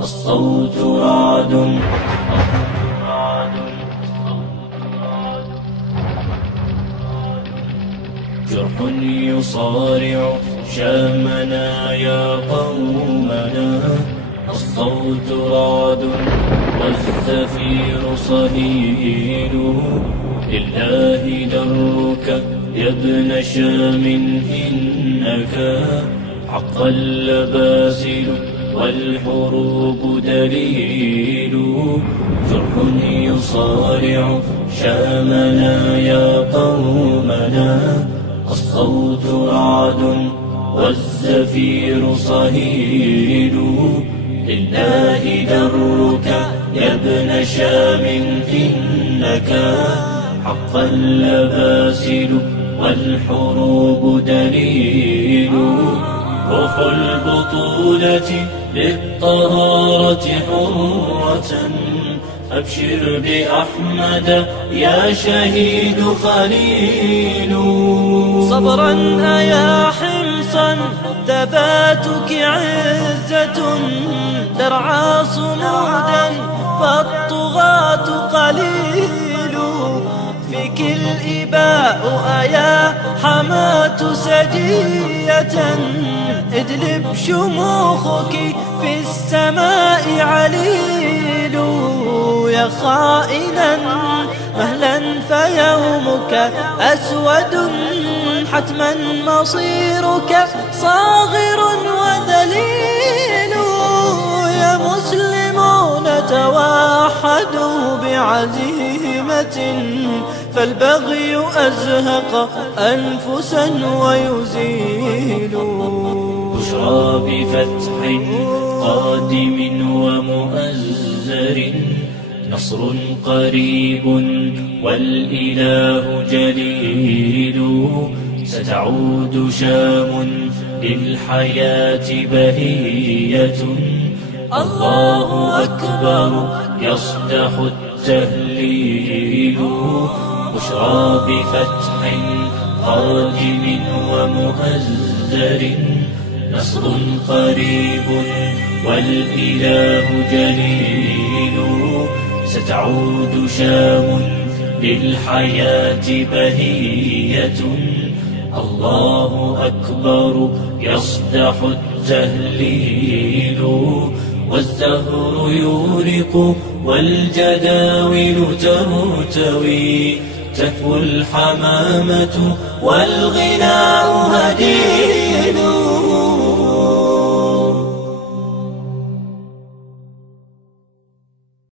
الصوت رعد جرح يصارع شامنا يا قومنا. الصوت رعد والزفير صهيل، لله درك يا ابن شام إنك حقا لباسل والحروب دليل. جرح يصارع شامنا يا قومنا. الصوت رعد والزفير صهيل، لله درك يا ابن شام إنك حقا لباسل والحروب دليل. روح البطولة للطهارة حرة، أبشر بأحمد يا شهيد خليل. صبرا أيا حمصا ثباتك عزة، درعا صمودا فالطغاة قليل. فيك الإباء أيا حماة سجية، ادلب شموخك في السماء عليل. يا خائنا مهلا فيومك أسود، حتما مصيرك صاغر وذليل. يا مسلمون توحدوا بعزيمة، فالبغي أزهق أنفسا ويزيل. بشرى بفتح قادم ومؤزر، نصر قريب والإله جليل. ستعود شام للحياة بهية، الله أكبر يصدح التهليل. بشرى بفتح قادم ومؤزر، نصر قريب والإله جليل. ستعود شام للحياة بهية، الله أكبر يصدح التهليل. والزهر يورق والجداول ترتوي، تكوي الحمامة والغناء هديل.